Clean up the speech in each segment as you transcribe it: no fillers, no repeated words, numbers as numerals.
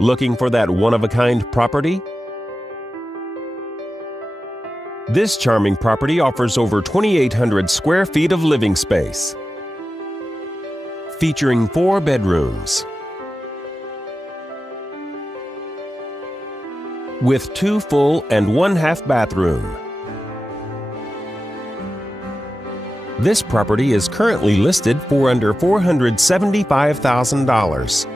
Looking for that one-of-a-kind property? This charming property offers over 2,800 square feet of living space, featuring 4 bedrooms, with 2 full and 1 half bathroom. This property is currently listed for under $475,000.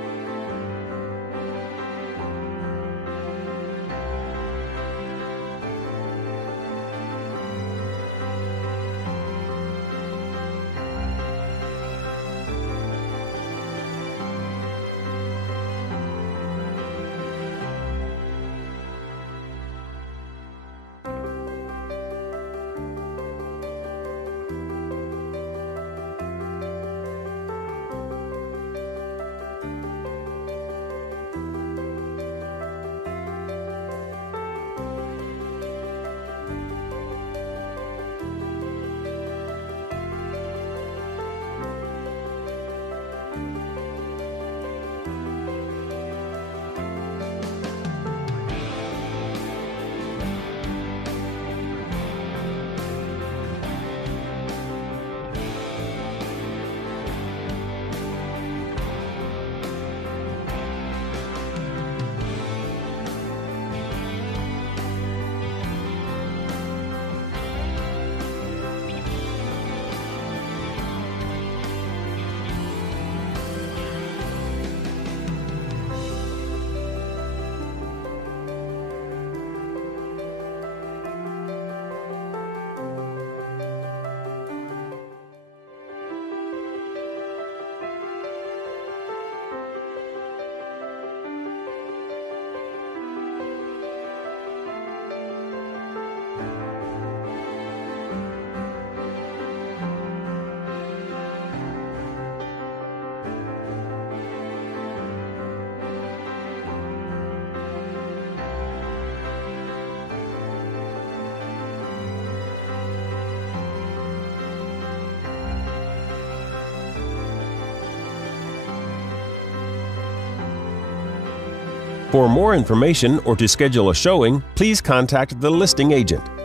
For more information or to schedule a showing, please contact the listing agent.